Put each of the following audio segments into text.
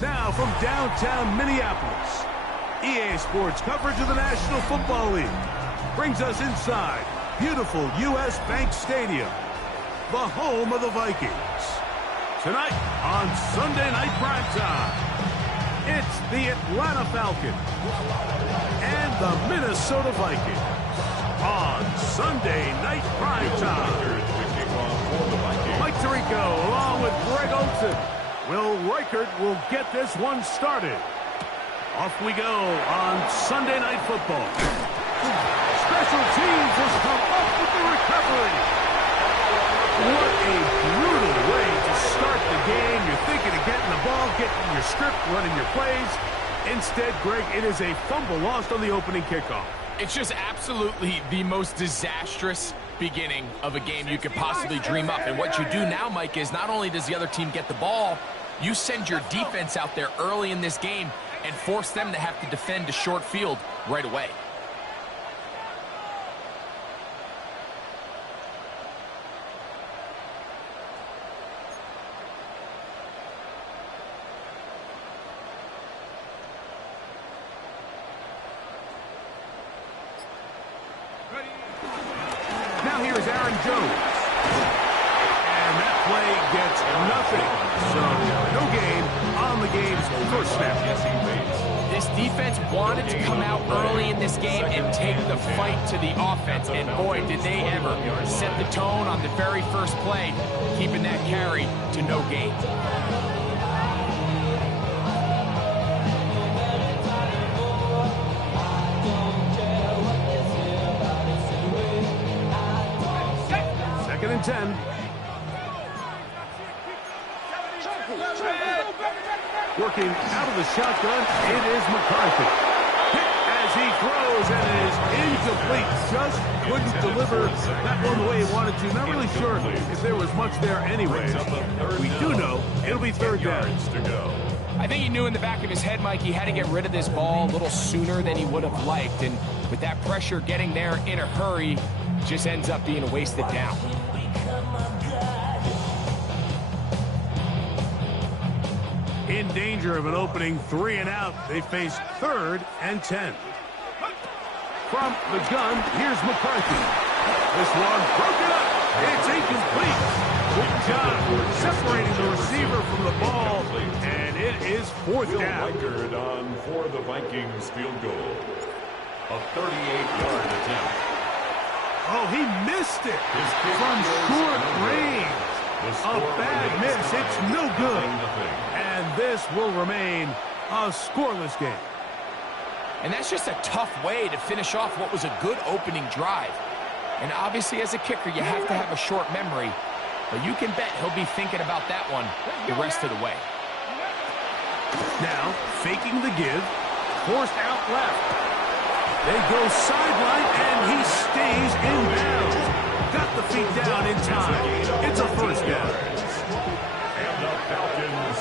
Now from downtown Minneapolis, EA Sports coverage of the National Football League brings us inside beautiful U.S. Bank Stadium, the home of the Vikings. Tonight on Sunday Night Primetime, it's the Atlanta Falcons and the Minnesota Vikings on Sunday Night Primetime. Mike Tirico along with Greg Olsen. Will Reichert will get this one started. Off we go on Sunday Night Football. Special teams has come up with the recovery. What a brutal way to start the game. You're thinking of getting the ball, getting your script, running your plays. Instead, Greg, it is a fumble lost on the opening kickoff. It's just absolutely the most disastrous beginning of a game you could possibly dream up. And what you do now, Mike, is not only does the other team get the ball, you send your defense out there early in this game and force them to have to defend a short field right away. Now here's Aaron Jones. And that play gets nothing. So no gain on the game's first snap. This defense wanted to come out early in this game and take the fight to the offense. And boy, did they ever set the tone on the very first play, keeping that carry to no gain. Second and 10. Working out of the shotgun, it is McCarthy. Hit as he throws, and it is incomplete. Just couldn't deliver that one the way he wanted to. Not really sure if there was much there anyway. We do know it'll be third down. I think he knew in the back of his head, Mike, he had to get rid of this ball a little sooner than he would have liked. And with that pressure getting there in a hurry, just ends up being a wasted down. In danger of an opening 3 and out, they face third and 10. From the gun, here's McCarthy. This one broken up. It's incomplete. Good job separating the receiver from the ball, and it is fourth down. Record on for the Vikings field goal. A 38-yard attempt. Oh, he missed it from short range. A bad miss. It's no good. And this will remain a scoreless game. And that's just a tough way to finish off what was a good opening drive. And obviously, as a kicker, you have to have a short memory. But you can bet he'll be thinking about that one the rest of the way. Now, faking the give, forced out left. They go sideline, and he stays in bounds. Got the feet down in time. It's a first down. And the Falcons,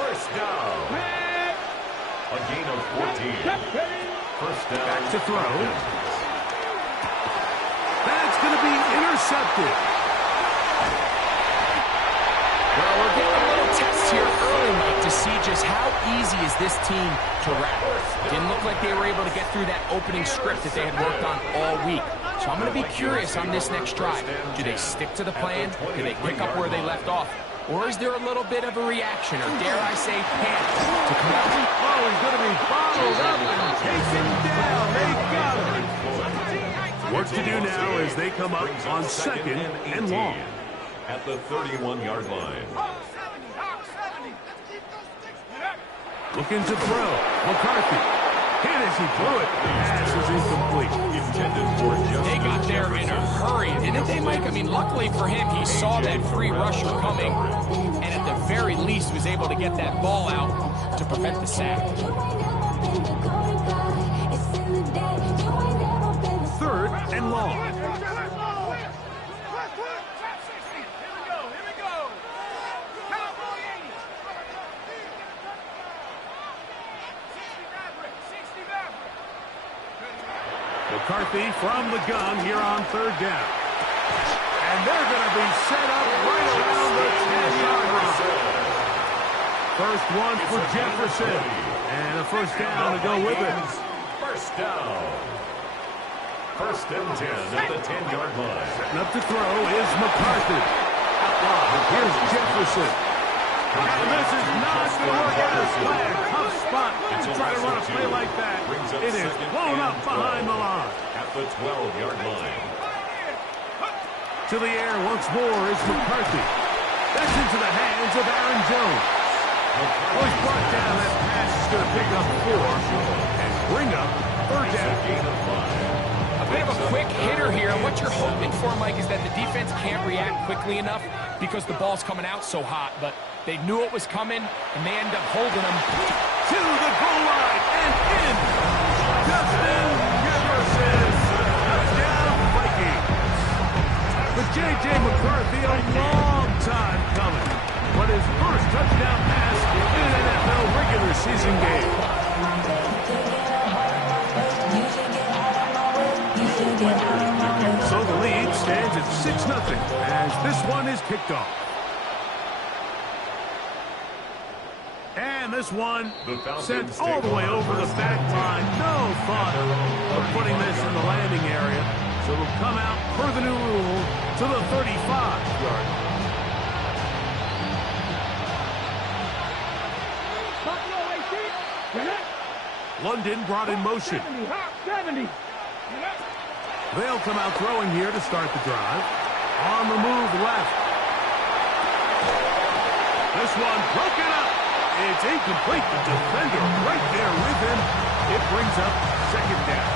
first down. A gain of 14. First down. Back to throw. That's going to be intercepted. Well, we're getting a little test here early, Mike, to see just how easy is this team to wrap. Didn't look like they were able to get through that opening script that they had worked on all week. So I'm going to be curious on this next drive. Do they stick to the plan? Do they pick up where they left off? Or is there a little bit of a reaction, or dare I say panic, to come out? Oh, he's going to be bottled up and taken down. They got him. What to do now is they come up on second and long. At the 31-yard line. Looking to throw. McCarthy. Hit as he threw it. Pass is incomplete. Intended for just they got there in a hurry, didn't they, Mike? I mean, luckily for him, he saw that free rusher coming, and at the very least was able to get that ball out to prevent the sack. Third and long. McCarthy from the gun here on third down. And they're going to be set up right around the 10-yard line. First one for Jefferson. And a first down to go with it. First down. First and 10 at the 10-yard line. Setting up to throw is McCarthy. Out wide. Here's Jefferson. And this is not going to work out as planned. Tough spot to try to run a play like that. It is blown up behind the line. At the 12-yard line. To the air once more is McCarthy. That's into the hands of Aaron Jones. He's brought down. That pass is going to pick up 4 and bring up third down. A bit of a quick hitter here, and what you're hoping for, Mike, is that the defense can't react quickly enough because the ball's coming out so hot, but they knew it was coming, and they end up holding them. To the goal line and in. Justin Jefferson. Touchdown, Vikings. With J.J. McCarthy, a long time coming. But his first touchdown pass in an NFL regular season game. So the lead stands at 6-0 as this one is kicked off. And this one sent all the way over the back line. No thought of putting this in the landing area. So it'll come out per the new rule to the 35-yard line. London brought in motion. 70. They'll come out throwing here to start the drive. On the move left. This one broken up. It's incomplete. The defender right there with him. It brings up second down.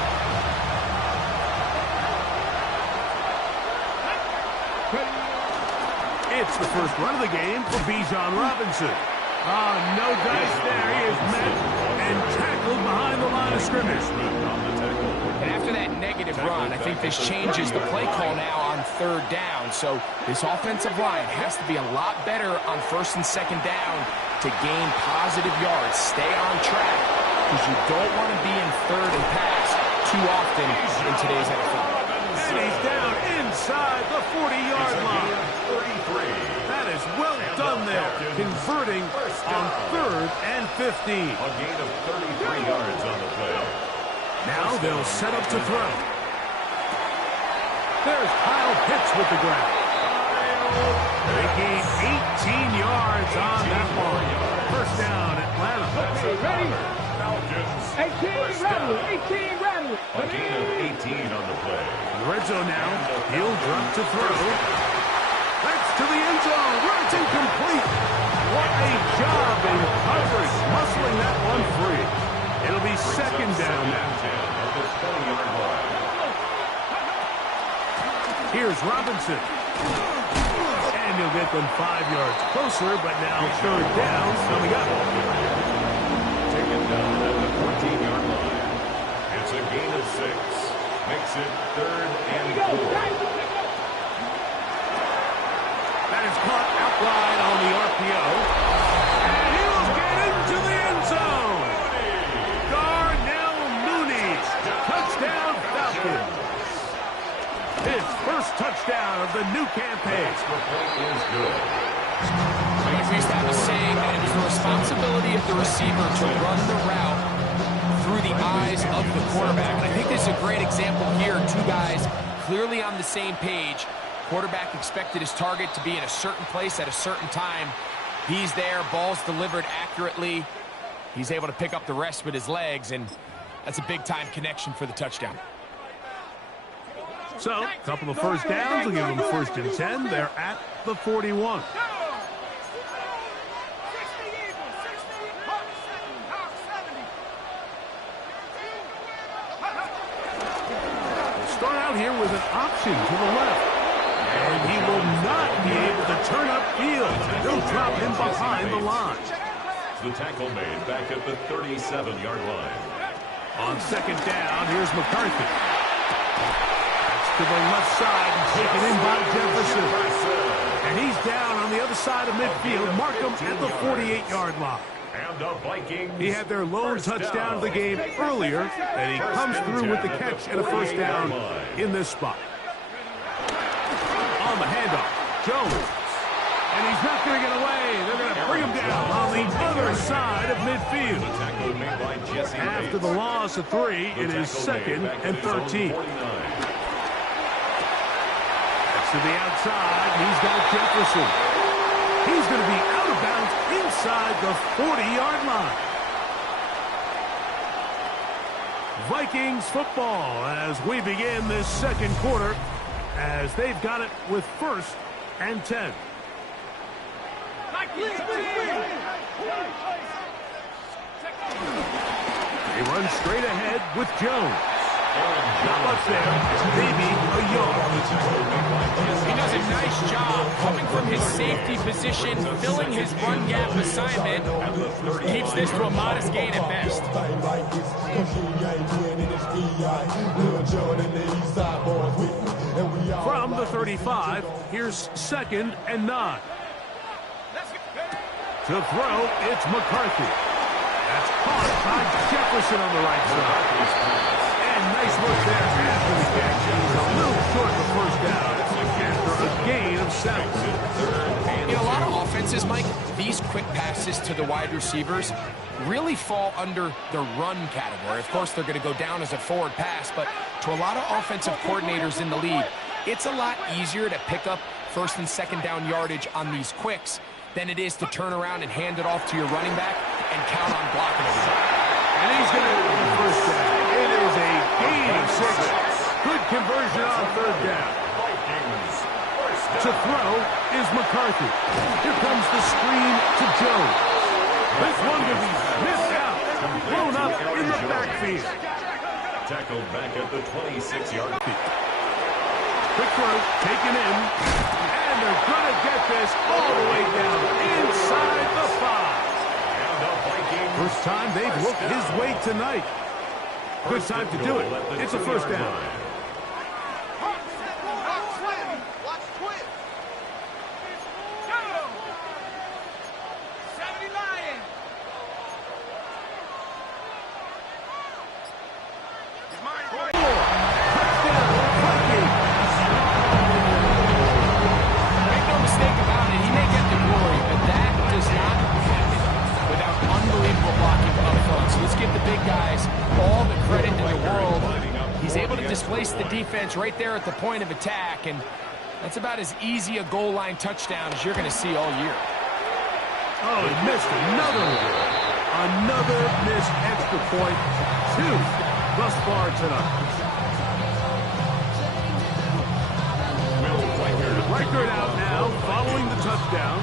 It's the first run of the game for Bijan Robinson. Oh, no dice there. He is met and tackled behind the line of scrimmage. And after that negative run, I think this changes the play call now on third down. So this offensive line has to be a lot better on first and second down to gain positive yards. Stay on track because you don't want to be in third and pass too often in today's NFL. And he's down inside the 40-yard line. 33. That is well done there, converting on third and 15. A gain of 33 yards on the play. Now they'll set up to throw. There's Kyle Pitts with the grab. They gain 18 yards on that one. First down, Atlanta. Ready? Falcons. 18 rattle. 18 rattle. A gain of 18 on the play. In the red zone now. He'll drop to throw. That's to the end zone. Where it's incomplete. What a job in coverage, muscling that one free. It'll be second down now. Here's Robinson. And he'll get them 5 yards closer, but now third down coming up. Taken down at the 14-yard line. It's a gain of 6. Makes it third and 4. That is caught out wide on the RPO. And he'll get into the end zone. Darnell Mooney. Touchdown Falcons. His first touchdown of the new campaign. Is good. I guess we used to have a saying that it was the responsibility of the receiver to run the route through the eyes of the quarterback. And I think this is a great example here. Two guys clearly on the same page. Quarterback expected his target to be in a certain place at a certain time. He's there, ball's delivered accurately. He's able to pick up the rest with his legs, and that's a big-time connection for the touchdown. So, a couple of first downs will give them first and 10. They're at the 41. We'll start out here with an option to the left. And he will not be able to turn upfield. They'll drop him behind the line. The tackle made back at the 37-yard line. On second down, here's McCarthy. That's to the left side and taken in by Jefferson. And he's down on the other side of midfield. Mark him at the 48-yard line. And the Vikings. He had their lone touchdown of the game earlier, and he comes through with the catch and a first down in this spot. On the handoff, Jones. And he's not going to get away. They're going to Bring him down on the other side of midfield. After the loss of 3, it is 2nd and 13. To the outside, he's got Jefferson. He's going to be out of bounds inside the 40-yard line. Vikings football as we begin this second quarter, as they've got it with 1st and 10. They run straight ahead with Jones. Not much there, maybe a yard. He does a nice job coming from his safety position, filling his run gap assignment. Keeps this to a modest gain at best. From the 35, here's 2nd and 9. To throw, it's McCarthy. That's caught by Jefferson on the right side. Nice work there after the catch. He's a little short of the 1st down after a gain of 7. In a lot of offenses, Mike, these quick passes to the wide receivers really fall under the run category. Of course, they're going to go down as a forward pass, but to a lot of offensive coordinators in the league, it's a lot easier to pick up 1st and 2nd down yardage on these quicks than it is to turn around and hand it off to your running back and count on blocking it. And he's going to get the 1st down. It is a gain of 6. Good conversion on 3rd down. To throw is McCarthy. Here comes the screen to Jones. This one will be missed out. Thrown up in the backfield. Tackled back at the 26-yard. Quick throw, taken in. And they're going to get this all the way down inside the 5. First time they've looked his way tonight. Good time to do it. It's a 1st down. Make no mistake about it, he may get the glory, but that does not happen without unbelievable blocking up front. So let's give the big guys all the credit in the world. He's able to displace the defense right there at the point of attack, and that's about as easy a goal line touchdown as you're going to see all year. Oh, he missed another one. Another missed extra point. 2 thus far tonight. Reichert out now, following the touchdown,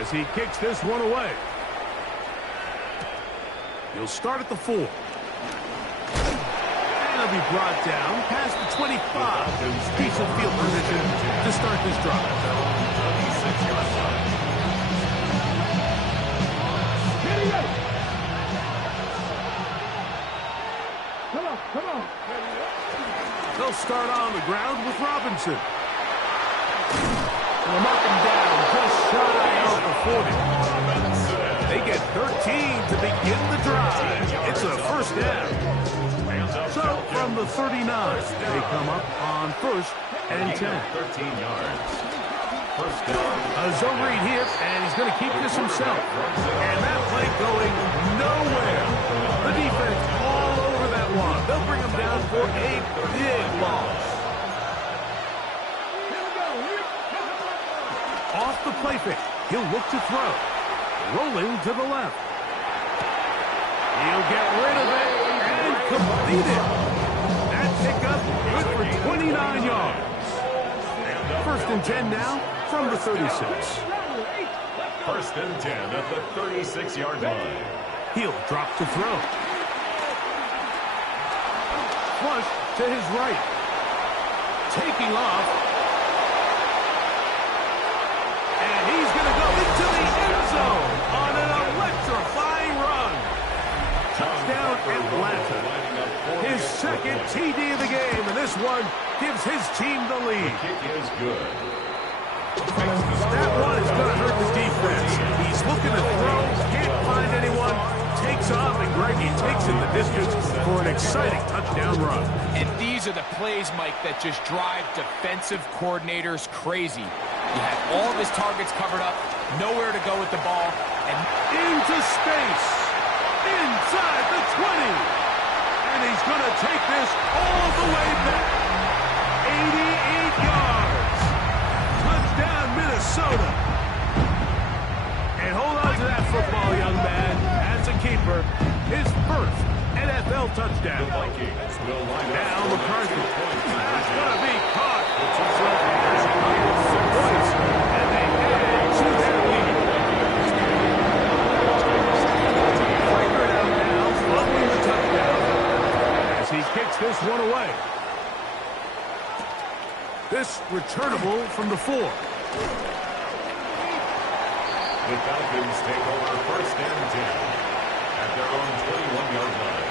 as he kicks this one away. He'll start at the 4. And he'll be brought down past the 25. Decent field position to start this drive. Come on. They'll start on the ground with Robinson. And they'll mark him down just shy of the 40. They get 13 to begin the drive. It's a 1st down. So from the 39, they come up on 1st and 10. 13 yards. 1st down. A zone read here, and he's going to keep this himself. And that play going nowhere. The defense all over that one. They'll bring him down for a big loss. Off the play fake, he'll look to throw. Rolling to the left. He'll get rid of it and complete it. That pickup good for 29 yards. 1st and 10 now from the 36. 1st and 10 at the 36-yard line. He'll drop to throw. Flush to his right. Taking off. And he's going to go into the end zone on an electrifying run. Touchdown Atlanta. His 2nd TD of the game, and this one gives his team the lead. The kick is good. That one is going to hurt the defense. He's looking to throw, can't find anyone, takes off, and Greggy takes in the distance for an exciting touchdown run. And these are the plays, Mike, that just drive defensive coordinators crazy. You have all of his targets covered up. nowhere to go with the ball. And into space, inside the 20. And he's going to take this all the way back. 88 yards. Touchdown, Minnesota. And hold on to that football, young man. As a keeper, his first NFL touchdown. Now McCarthy. That's going to be caught. So that's points. And they add to their lead. Flagrant out now, following the touchdown. As he kicks this one away. This returnable from the 4. The Falcons take over first and 10 at their own 21-yard line.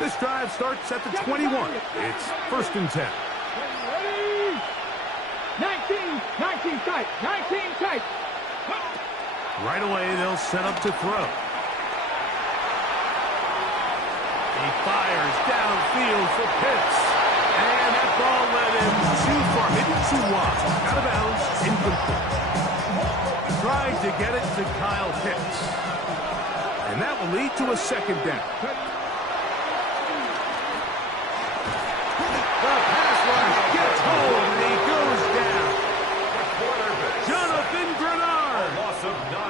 This drive starts at the 21. It's first and 10. 19 tight, 19 tight. Right away, they'll set up to throw. He fires downfield for Pitts. And that ball led him too far, maybe too wide. Out of bounds, incomplete. Trying to get it to Kyle Pitts. And that will lead to a second down. The pass rush gets hold, and he goes down. Jonathan Grenard.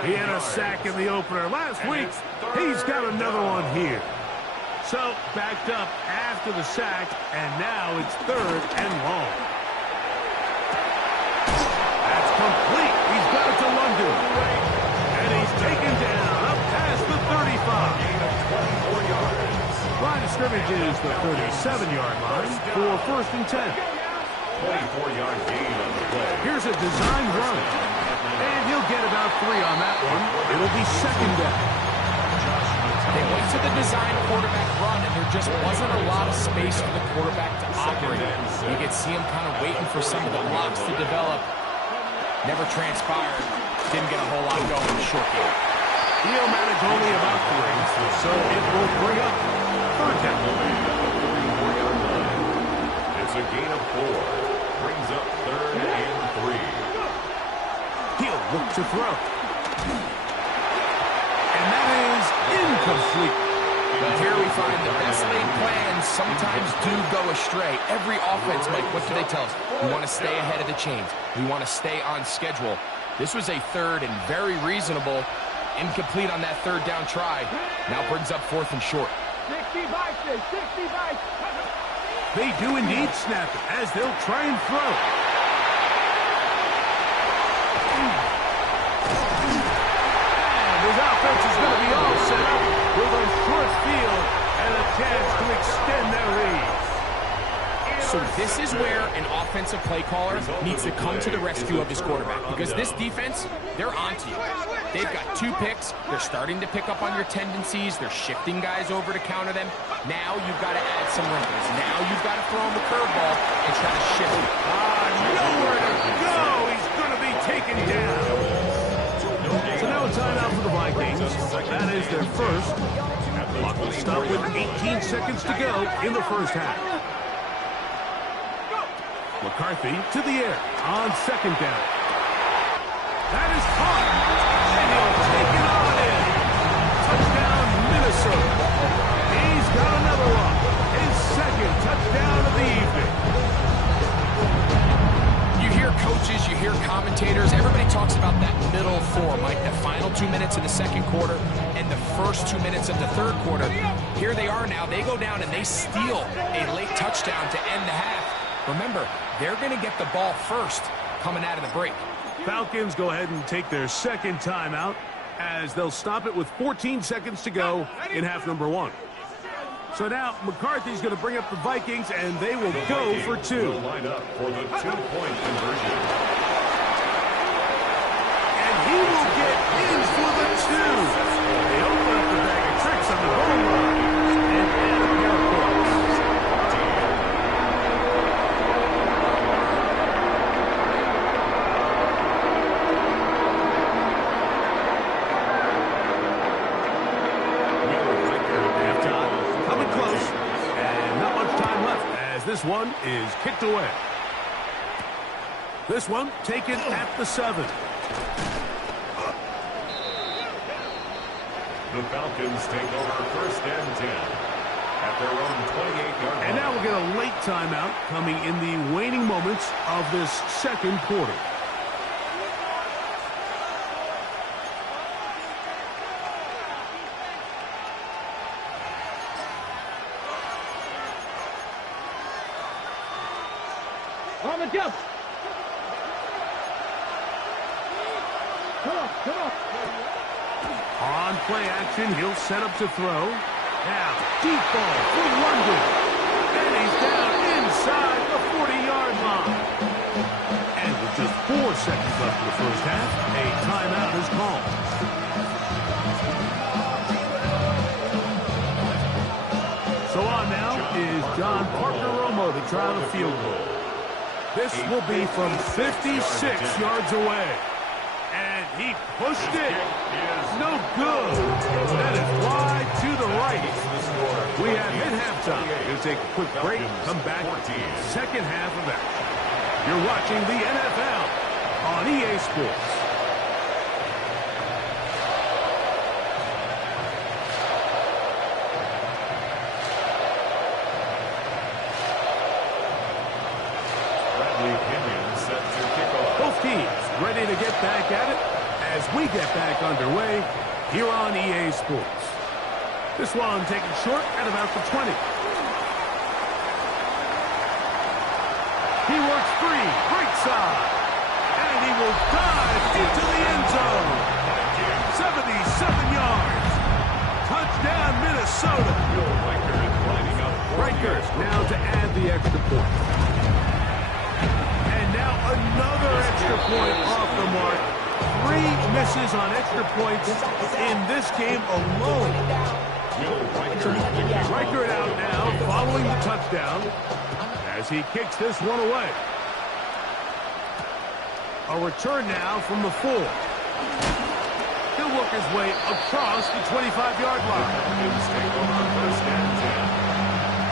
He had a sack in the opener last week. He's got another one here. So, backed up after the sack, and now it's third and long. That's complete. He's got it to London. And he's taken down up past the 35. Line of scrimmage is the 37-yard line for first and 10. 24-yard gain on the play. Here's a design run. And he'll get about 3 on that one. It'll be second down. they went to the design quarterback run, and there just wasn't a lot of space for the quarterback to operate. You could see him kind of waiting for some of the blocks to develop. Never transpired. Didn't get a whole lot going in the short game. He'll manage only about 3, so it will bring up third down. It's a gain of 4. Brings up third and 3. He'll look to throw. And that is incomplete. But here we find the best laid plans sometimes do go astray. Every offense, Mike, what do they tell us? We want to stay ahead of the chains. We want to stay on schedule. This was a third and very reasonable. Incomplete on that third down try. Now brings up fourth and short. 60 vices, 60 vices. They do indeed snap it as they'll try and throw. And his offense is going to be all set up with a short field and a chance to extend their lead. So this is where an offensive play caller needs to come to the rescue of his quarterback, because this defense, they're onto you. They've got 2 picks. They're starting to pick up on your tendencies. They're shifting guys over to counter them. Now you've got to add some wrinkles. Now you've got to throw him a curveball and try to shift it. Nowhere to go. He's going to be taken down. So now a timeout for the Vikings. That is their first. Clock will stop with 18 seconds to go in the first half. McCarthy to the air on second down. That is caught. And he'll take it on in. Touchdown, Minnesota. He's got another one. His second touchdown of the evening. You hear coaches, you hear commentators, everybody talks about that middle 4, Mike, the final 2 minutes of the second quarter and the first 2 minutes of the third quarter. Here they are now. They go down and they steal a late touchdown to end the half. Remember, they're going to get the ball first coming out of the break. Falcons go ahead and take their second timeout as they'll stop it with 14 seconds to go in half number 1. So now McCarthy's going to bring up the Vikings, and they will go for 2. Will line up for the 2-point conversion. And he will get in for the 2. They open up the bag of tricks on the goal line and add a pair of points. This one is kicked away. This one taken at the 7. The Falcons take over 1st and 10 at their own 28-yard line. And now we'll get a late timeout coming in the waning moments of this second quarter. On the jump. Come on, come on. On play action, he'll set up to throw. Now, deep ball for London. And he's down inside the 40-yard line. And with just 4 seconds left in the first half, a timeout is called. So on now is John Parker Romo to try the field goal. This will be from 56 yards away. And he pushed it. No good. That is wide to the right. We have hit halftime. We'll take a quick break. Come back. Second half of action. You're watching the NFL on EA Sports. Both teams ready to get back at it as we get back underway here on EA Sports. This one taken short at about the 20. He works free, right side, and he will dive into the end zone. 77 yards. Touchdown, Minnesota. Rikers now to add the extra point. Now another extra point off the mark. 3 misses on extra points in this game alone. Riker out now following the touchdown as he kicks this one away. A return now from the 4. He'll work his way across the 25-yard line. Take over 1st and 10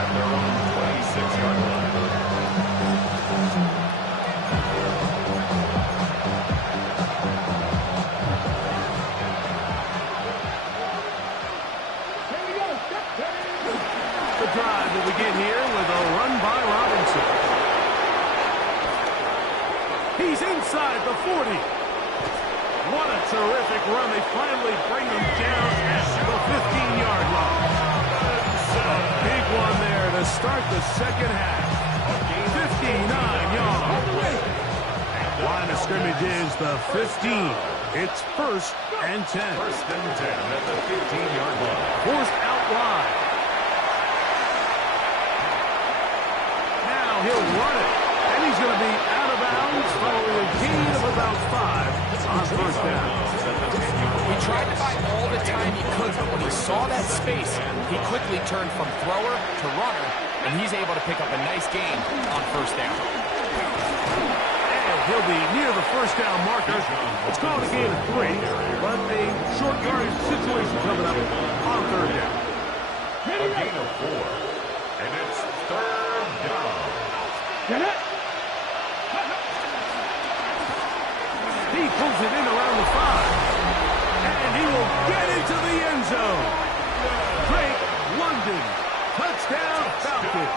at their own 26-yard line. Drive will begin here with a run by Robinson. He's inside the 40. What a terrific run. They finally bring him down at the 15-yard line. A big one there to start the second half. 59 yards. Line of scrimmage is the 15. It's 1st and 10. 1st and 10 at the 15-yard line. Forced out wide. He'll run it, and he's going to be out of bounds following a gain of about 5 on 1st down. He tried to buy all the time he could, but when he saw that space, he quickly turned from thrower to runner, and he's able to pick up a nice gain on 1st down. And he'll be near the 1st down marker. It's called a gain of 3, but a short yardage situation coming up on 3rd down. A gain of 4, and it's 3rd down. He pulls it in around the 5. And he will get into the end zone. Drake London. Touchdown, Falcons.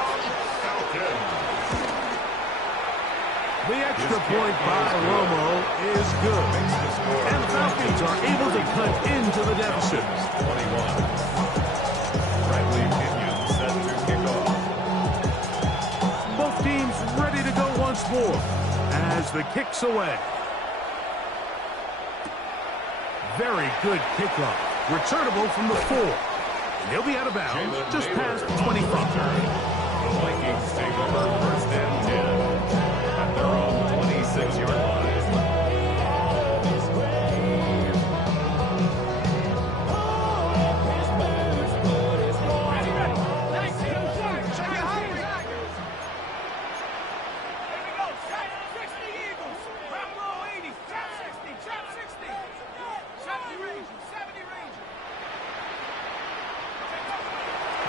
The extra point by Romo is good. And the Falcons are able to cut into the deficit. 21. Bradley Pinion set to kick off. Both teams ready to go once more as the kick's away. Very good kickoff. Returnable from the 4. And he'll be out of bounds just past 25. The Vikings take over 1st and 10 at their own 26-yard line.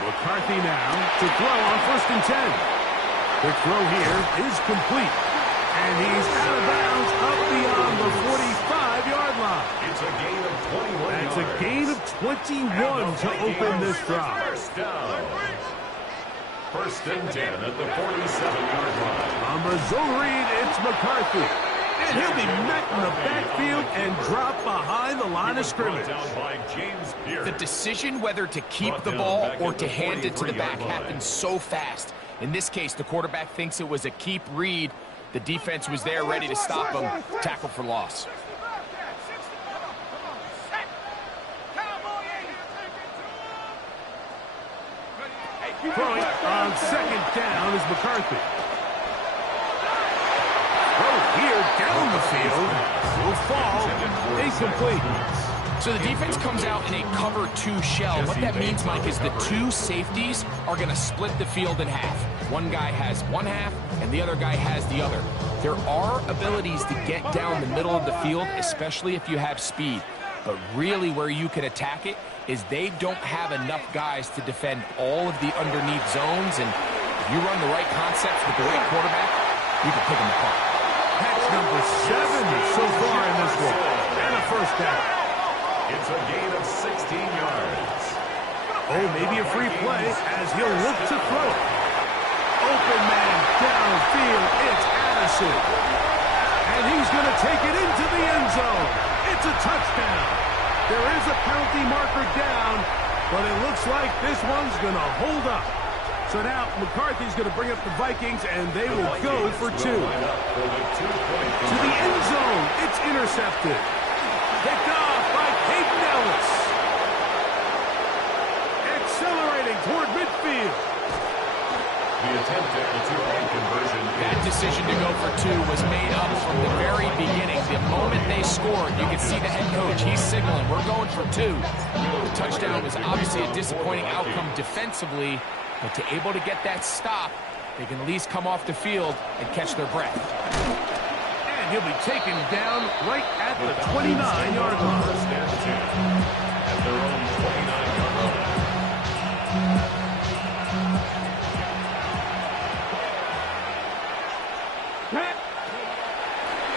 McCarthy now to throw on 1st and 10. The throw here is complete. And he's out of bounds up beyond the 45-yard line. It's a gain of 21 That's yards. a gain of 21 to open this drive. First down. First and 10 at the 47-yard line. On the zone read, it's McCarthy. And he'll be met in the backfield and dropped behind the line of scrimmage. The decision whether to keep the ball or to hand it to the back happens so fast. In this case, the quarterback thinks it was a keep read. The defense was there ready to stop him. Tackle for loss. Throwing on second down is McCarthy. Throw here down the field. Will fall. Incomplete. So the defense comes out in a cover 2 shell. What that means, Mike, is the 2 safeties are going to split the field in half. One guy has one half, and the other guy has the other. There are abilities to get down the middle of the field, especially if you have speed. But really where you can attack it is they don't have enough guys to defend all of the underneath zones. And if you run the right concepts with the right quarterback, you can pick them apart. That's number 7 so far in this one. And a first down. It's a gain of 16 yards. Oh, maybe a free play as he'll look to throw it. Open man downfield. It's Addison. And he's going to take it into the end zone. It's a touchdown. There is a penalty marker down, but it looks like this one's going to hold up. So now McCarthy's going to bring up the Vikings, and they will go for 2. To the end zone. It's intercepted. Picked off by Peyton Ellis. Accelerating toward midfield. The attempt at the 2-point conversion. That decision to go for 2 was made up from the very beginning. The moment they scored, you could see the head coach. He's signaling, we're going for 2. The touchdown was obviously a disappointing outcome defensively, but to able to get that stop, they can at least come off the field and catch their breath. And he'll be taken down right at the 29-yard line. First and 10 at their own 29-yard line.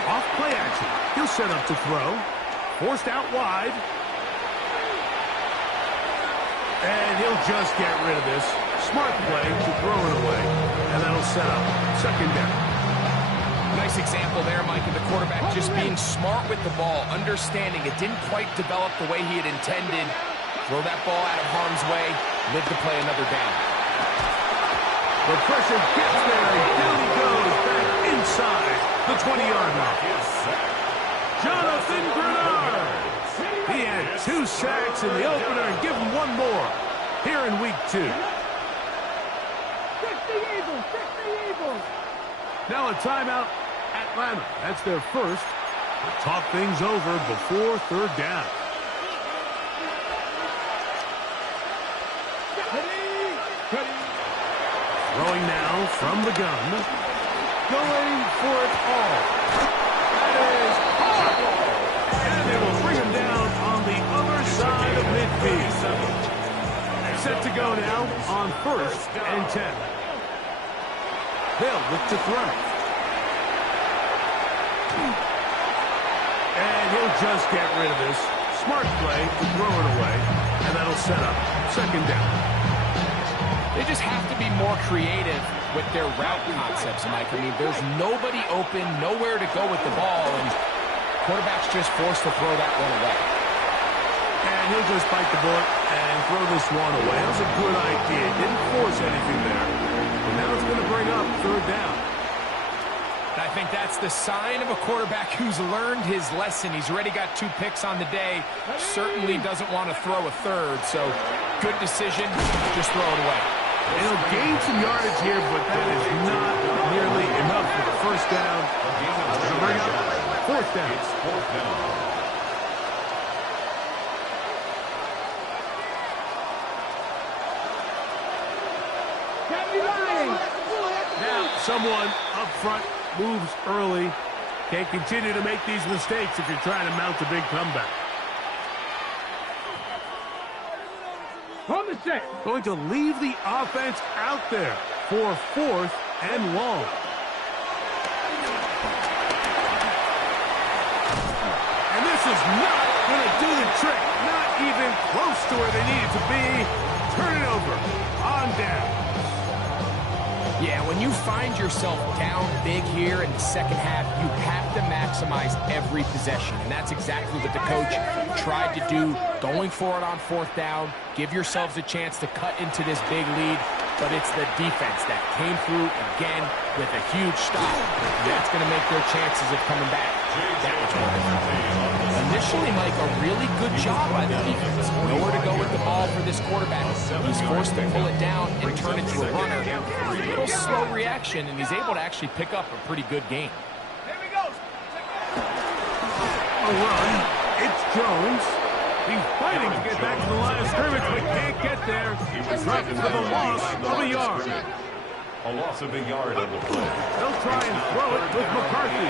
Off play action. He'll set up to throw. Forced out wide. And he'll just get rid of this. Smart play to throw it away. And that'll set up second down. Nice example there, Mike, of the quarterback just being smart with the ball, understanding it didn't quite develop the way he had intended. Throw that ball out of harm's way, live to play another down. The pressure gets there, and down he goes back inside the 20-yard line. Jonathan Grenard. He had 2 sacks in the opener and give him 1 more here in week 2. Now a timeout, Atlanta. That's their first. They'll talk things over before third down. Throwing now from the gun. Going for it all. That is all. And they will bring him down on the other side of midfield. Set to go now on first and 10. They'll look to throw. And he'll just get rid of this. Smart play to throw it away. And that'll set up second down. They just have to be more creative with their route concepts, Mike. I mean, there's nobody open, nowhere to go with the ball, and quarterback's just forced to throw that one away. And he'll just bite the bullet and throw this one away. That was a good idea. Didn't force anything there. And now it's going to bring up third down. And I think that's the sign of a quarterback who's learned his lesson. He's already got 2 picks on the day. Certainly doesn't want to throw a third, so good decision. Just throw it away. He'll gain some yardage here, but that is not nearly enough for the first down. Fourth down. Now, someone up front moves early. Can't continue to make these mistakes if you're trying to mount a big comeback. On the set. Going to leave the offense out there for 4th and long. not going to do the trick. Not even close to where they needed to be. Turn it over. On down. Yeah, when you find yourself down big here in the second half, you have to maximize every possession. And that's exactly what the coach tried to do, going for it on fourth down. Give yourselves a chance to cut into this big lead. But it's the defense that came through again with a huge stop. That's going to make their chances of coming back that much more difficult. Initially, Mike, a really good job by the defense. Nowhere to go with the ball for this quarterback. He's forced to pull it down and turn it to a runner. A little slow reaction, and he's able to actually pick up a pretty good game. A run. It's Jones. He's fighting to get back to the line of scrimmage, but can't get there. He's right for the loss of a yard. A loss of a yard on the play. They'll try and throw it with McCarthy.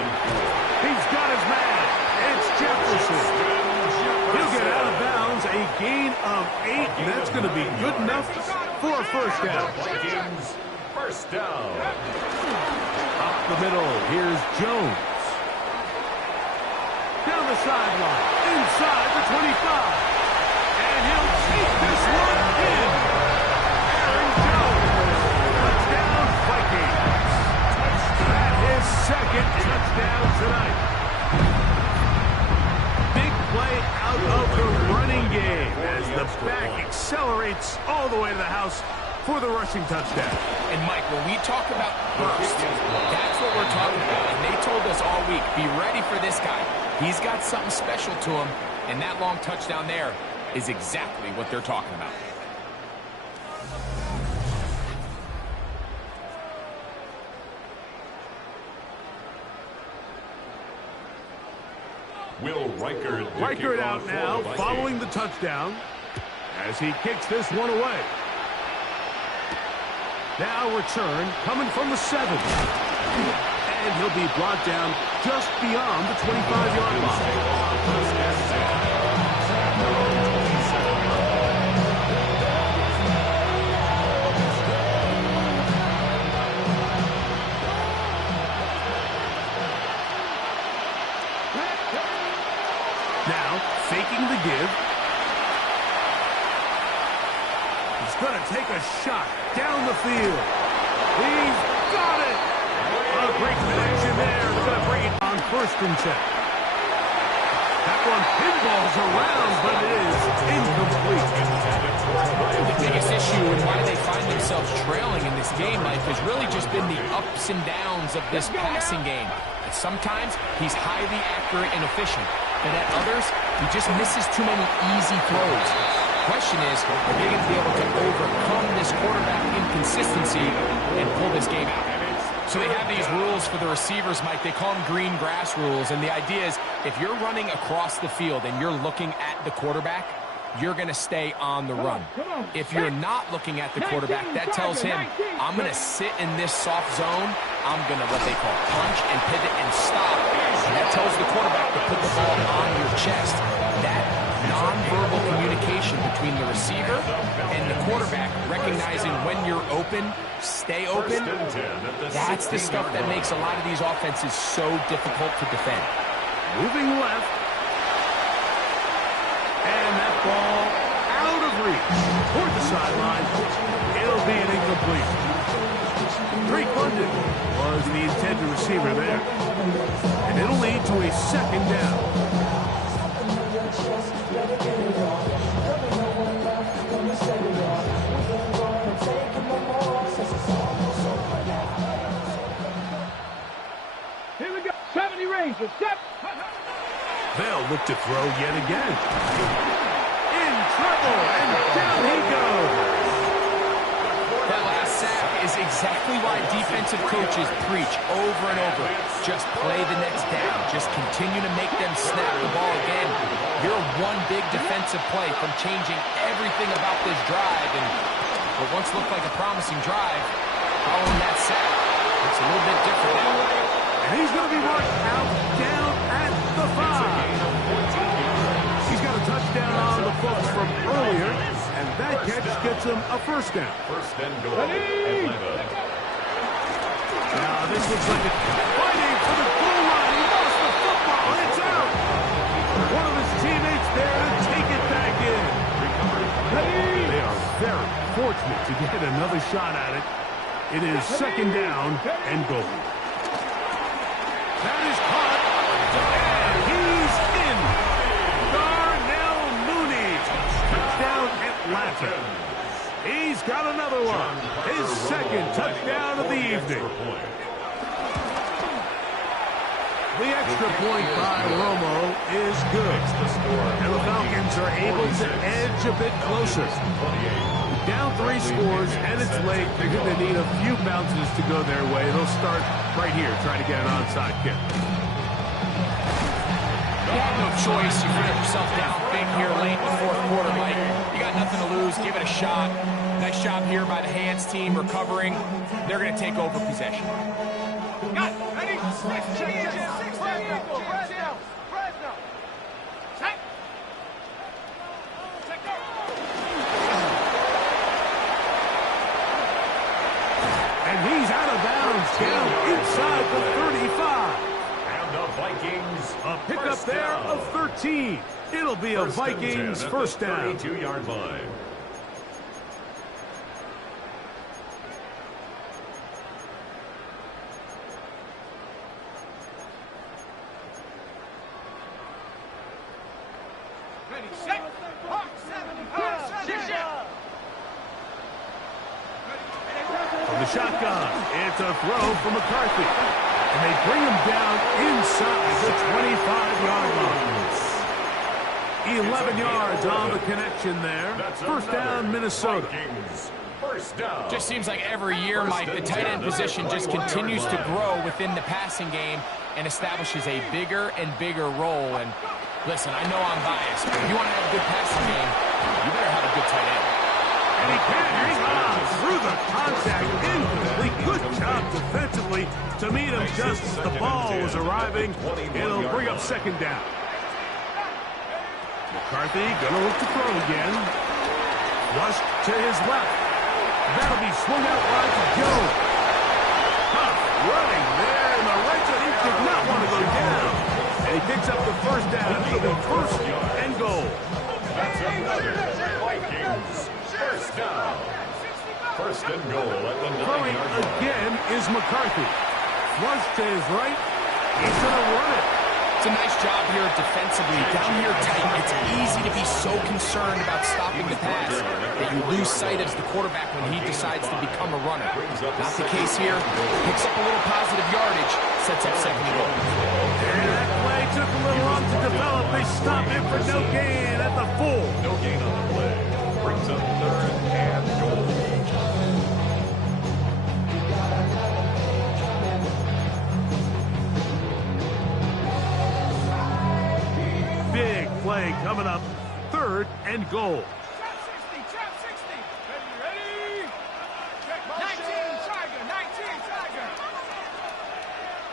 He's got his man. It's Jefferson. He'll get out of bounds. A gain of 8. That's going to be good enough for a first down. Vikings, first down. Up the middle. Here's Jones. Down the sideline. Inside the 25. And he'll take this one in. Aaron Jones. Touchdown, Vikings. That is second touchdown tonight. Big play out of the running game as the back accelerates all the way to the house for the rushing touchdown. And, Mike, when we talk about burst, that's what we're talking about. And they told us all week, be ready for this guy. He's got something special to him, and that long touchdown there is exactly what they're talking about. Will Reichert out now, following the touchdown, as he kicks this one away. Now return, coming from the 7. And he'll be brought down just beyond the 25-yard line. Now, faking the give. He's going to take a shot down the field. He's got it! A great connection there. They're going to bring it on 1st and 10. That one pinballs around, but it is incomplete. The biggest issue and why they find themselves trailing in this game, Mike, has really just been the ups and downs of this passing game. And sometimes he's highly accurate and efficient, but at others, he just misses too many easy throws. The question is, are they going to be able to overcome this quarterback inconsistency and pull this game out? So they have these rules for the receivers, Mike. They call them green grass rules. And the idea is if you're running across the field and you're looking at the quarterback, you're going to stay on the run. If you're not looking at the quarterback, that tells him, I'm going to sit in this soft zone. I'm going to what they call punch and pivot and stop. And that tells the quarterback to put the ball on your chest. That nonverbal communication between the receiver and the quarterback, recognizing when you're open, stay open, that's the stuff that makes a lot of these offenses so difficult to defend. Moving left. And that ball out of reach toward the sideline. It'll be an incomplete. Drake London was the intended receiver there. And it'll lead to a 2nd down. Here we go. 70 Rangers. They'll look to throw yet again. In trouble, and down he goes. That last sack is exactly why defensive coaches preach over and over. Just play the next down. Just continue to make them snap the ball again. You're one big defensive play from changing everything about this drive. And what once looked like a promising drive, following that sack, it's a little bit different now. And he's going to be marked out down at the 5. He's got a touchdown on the books from earlier, and that catch gets him a 1st down. 1st and goal, Atlanta. Now this looks like it's fighting for the goal line. He lost the football, and it's out. One of his fortunate to get another shot at it. It is second down and goal. That is caught, and he's in. Darnell Mooney, touchdown Atlanta. He's got another one, his second touchdown of the evening. The extra point by Romo is good, and the Falcons are able to edge a bit closer. Down 3 scores, and it's late. They're going to need a few bounces to go their way. They'll start right here, trying to get an onside kick. You have no choice. You find yourself down big here late in the fourth quarter, Mike. You got nothing to lose. Give it a shot. Nice job here by the hands team recovering. They're going to take over possession. Got it. Ready? Six changes. Press now. Check. And he's out of bounds, down inside the 35. And the Vikings A pickup there of 13. It'll be a Vikings first down. 32-yard line. Ready, set. From the shotgun, it's a throw for McCarthy. And they bring him down inside the 25-yard line. 11 yards on the connection there. First down, Minnesota. First down. Just seems like every year, Mike, the tight end position just continues to grow within the passing game and establishes a bigger and bigger role. And listen, I know I'm biased, but if you want to have a good passing game, you better have a good tight end. And he carries on through the contact, incomplete. Good job defensively to meet him just as the ball was arriving. It'll bring up second down. McCarthy gonna look to throw again. Flush to his left. That'll be swung out wide to Jones. Tough running there in the right side. He did not want to go down. And he picks up the first down. It'll be first and goal. That's another Vikings first down. First and goal at the 9-yard Throwing line. again is McCarthy. Flush to his right. He's gonna run it. It's a nice job here defensively. Down here tight, it's easy to be so concerned about stopping the pass that you lose sight as the quarterback when he decides to become a runner. Not the case here. Picks up a little positive yardage, sets up second and goal. And that play took a little long to develop. They stop him for no gain at the full. No gain on the play. Brings up third and goal. Big play coming up. Third and goal. Trap 60. Ready? 19, Tiger. 19, Tiger.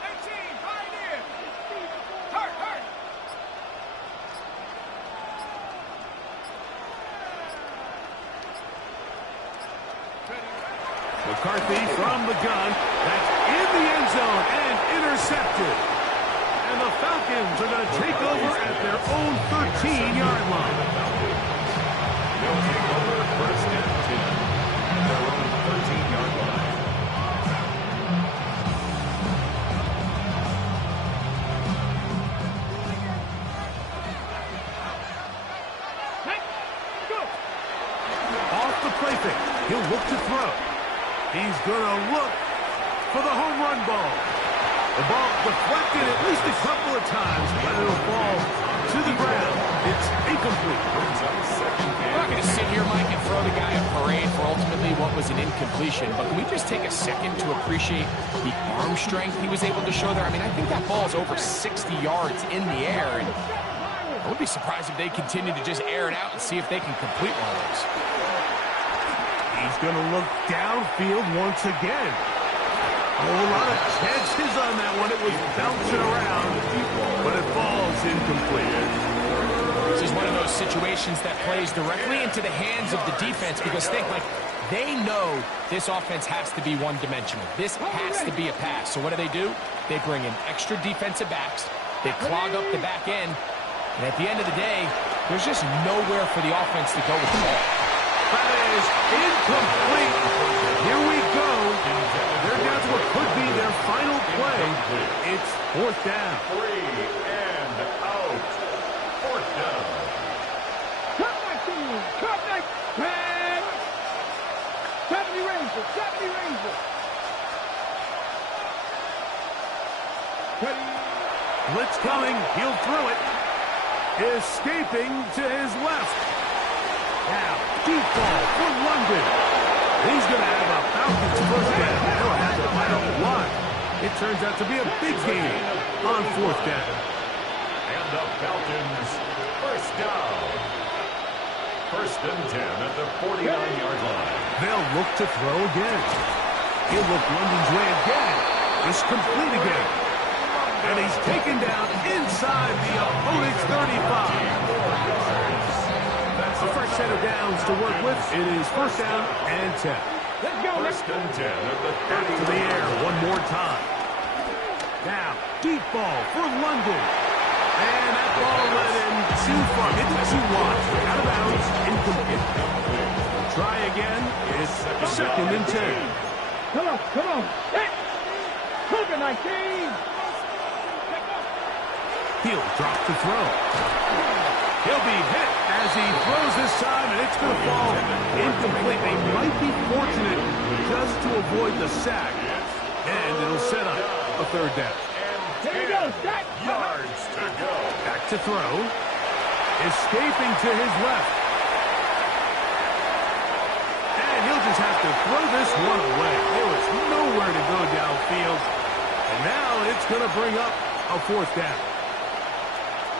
18, Pioneer. Hurt. McCarthy from the gun. That's in the end zone and intercepted. And the Falcons are going to take over at their own 13-yard line. They'll take over first and 10. Their own 13-yard line. Off the play fake. He'll look to throw. He's going to look for the home run ball. The ball deflected at least a couple of times, but it'll fall to the ground. It's incomplete. We're not going to sit here, Mike, and throw the guy a parade for ultimately what was an incompletion, but can we just take a second to appreciate the arm strength he was able to show there? I mean, I think that ball's over 60 yards in the air, and I would be surprised if they continue to just air it out and see if they can complete one of those. He's going to look downfield once again. A whole lot of chances on that one. It was bouncing around, but it falls incomplete. This is one of those situations that plays directly into the hands of the defense because they know this offense has to be one-dimensional. This has to be a pass. So what do? They bring in extra defensive backs. They clog up the back end. And at the end of the day, there's just nowhere for the offense to go with the ball. That is incomplete. Here we go. They're down to what could be their final play. It's fourth down. 3 and out. Fourth down. Cut 19. Cut 19. 70 Rangers. 70 Rangers. Ready. Blitz coming. He'll throw it. Escaping to his left. Now, deep ball for London. He's going to have a Falcons first down. They'll have to fight a lot. It turns out to be a big game on fourth down. And the Falcons first down. First and 10 at the 49-yard line. They'll look to throw again. He'll look London's way again. It's complete again. And he's taken down inside the opponent's 35. A fresh set of downs to work with. It is first down and 10. Let's go. First and 10 at the Back to the air one more time. Now, deep ball for London. And that ball led him too far. It's too wide. Out of bounds. Incomplete. Try again. It's second and 10. Come on. Come on. Hit. Cougar 19. He'll drop to throw. He'll be hit as he throws this time, and it's going to fall incomplete. They might be fortunate just to avoid the sack, and it'll set up a third down. Here we go. Stack. yards to go. Back to throw. Escaping to his left. And he'll just have to throw this one away. There was nowhere to go downfield. And now it's going to bring up a fourth down.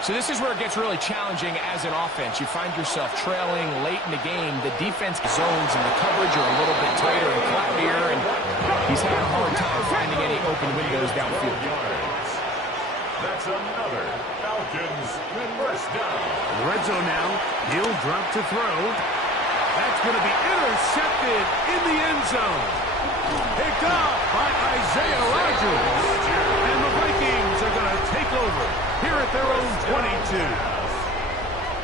So this is where it gets really challenging as an offense. You find yourself trailing late in the game. The defense zones and the coverage are a little bit tighter and cloudier, and he's having a hard time finding any open windows downfield. That's another Falcons first down. Red zone now. He'll drop to throw. That's going to be intercepted in the end zone. Picked up by Isaiah Rodgers. And the Vikings are going to take over here at their own 22.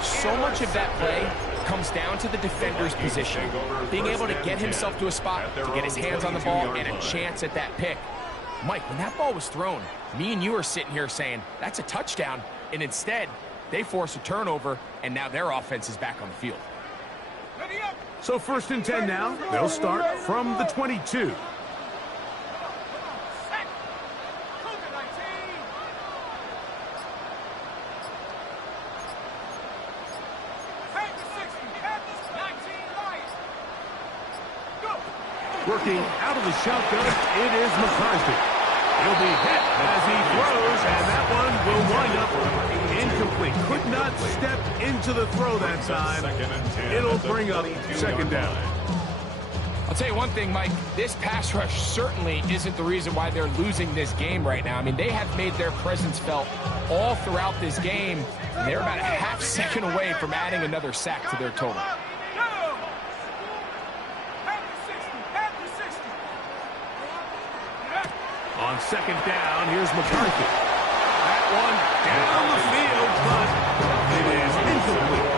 So much of that play comes down to the defender's position. Being able to get himself to a spot, to get his hands on the ball, and a chance at that pick. Mike, when that ball was thrown, me and you are sitting here saying, that's a touchdown. And instead, they force a turnover, and now their offense is back on the field. Ready up. So first and 10 now. They'll start from the 22. Set. Cougar 19. Back to 60. Back to 19 Lions. Go. Working out of the shotgun, it is McCarthy. He'll be hit as he throws, and that one will wind up incomplete. Could not step into the throw that time. It'll bring up second down. I'll tell you one thing, Mike, this pass rush certainly isn't the reason why they're losing this game right now. I mean, they have made their presence felt all throughout this game, and they're about a half second away from adding another sack to their total. Go. Back to 60. Back to 60. On second down, here's McCarthy. That one down the field, but it is incomplete.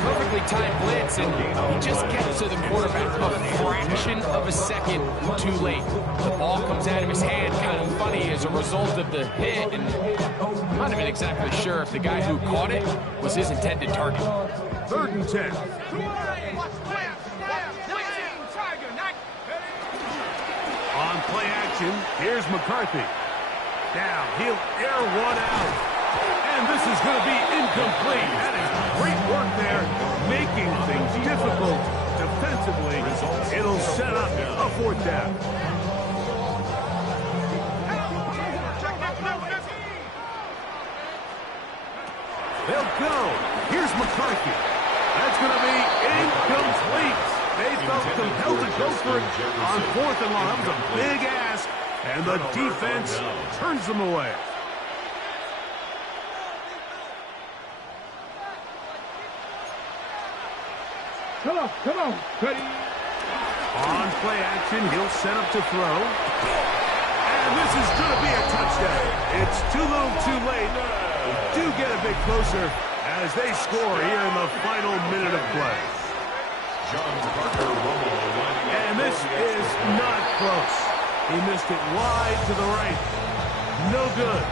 Perfectly timed blitz, and he just gets to the quarterback a fraction of a second too late. The ball comes out of his hand kind of funny as a result of the hit, and I'm not even exactly sure if the guy who caught it was his intended target. Third and 10. On play action, here's McCarthy. Now he'll air one out. And this is going to be incomplete. That is great work there, making things difficult defensively. It'll set up a fourth down. They'll go. Here's McCarthy. That's going to be incomplete. They felt compelled to go for it on fourth and long. That was a big ask, and the defense turns them away. Come on, come on. Ready. On play action, he'll set up to throw. And this is going to be a touchdown. It's too little too late. We do get a bit closer as they score here in the final minute of play. And this is not close. He missed it wide to the right. No good.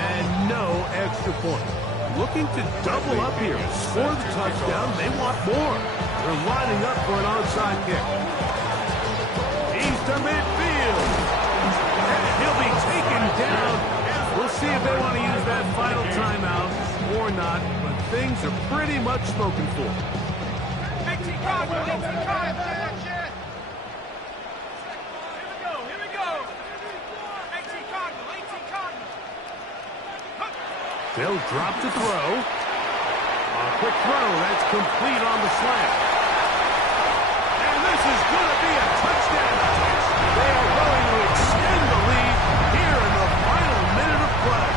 And no extra point. Looking to double up here. Score the touchdown. They want more. They're lining up for an onside kick. He's to midfield. And he'll be taken down. We'll see if they want to use that final timeout or not. But things are pretty much spoken for. They'll drop to throw. A quick throw. That's complete on the slant. And this is going to be a touchdown. They are going to extend the lead here in the final minute of play.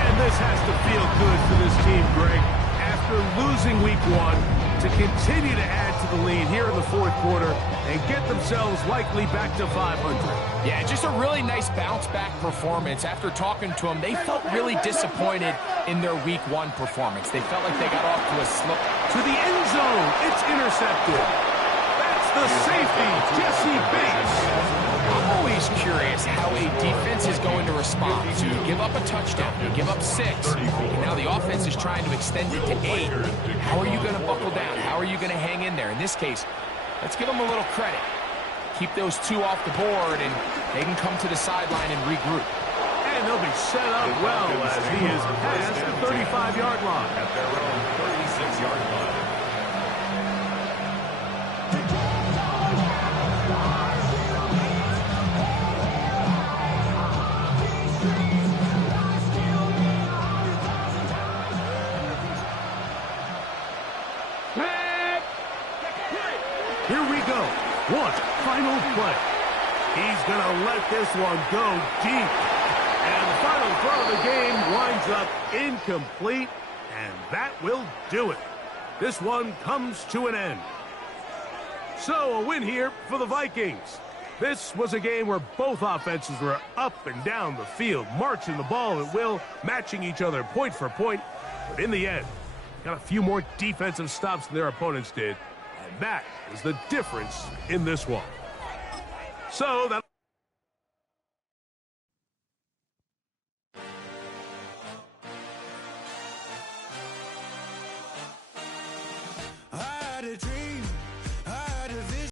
And this has to feel good for this team, Greg. After losing week 1, to continue to add to the lead here in the fourth quarter and get themselves likely back to 500. Yeah, just a really nice bounce-back performance. After talking to them, they felt really disappointed in their week 1 performance. They felt like they got off to a slow... To the end zone, it's intercepted. That's the safety, Jesse Bates. I'm always curious how a defense is going to respond. So you give up a touchdown, you give up 6, and now the offense is trying to extend it to 8. How are you going to buckle down? How are you going to hang in there? In this case, let's give them a little credit. Keep those 2 off the board, and they can come to the sideline and regroup. And they'll be set up well as he is past the 35-yard line. At their own 36-yard line. Here we go. One final play. He's going to let this one go deep. And the final throw of the game winds up incomplete, and that will do it. This one comes to an end. So a win here for the Vikings. This was a game where both offenses were up and down the field, marching the ball at will, matching each other point for point. But in the end, got a few more defensive stops than their opponents did. And that is the difference in this one. So that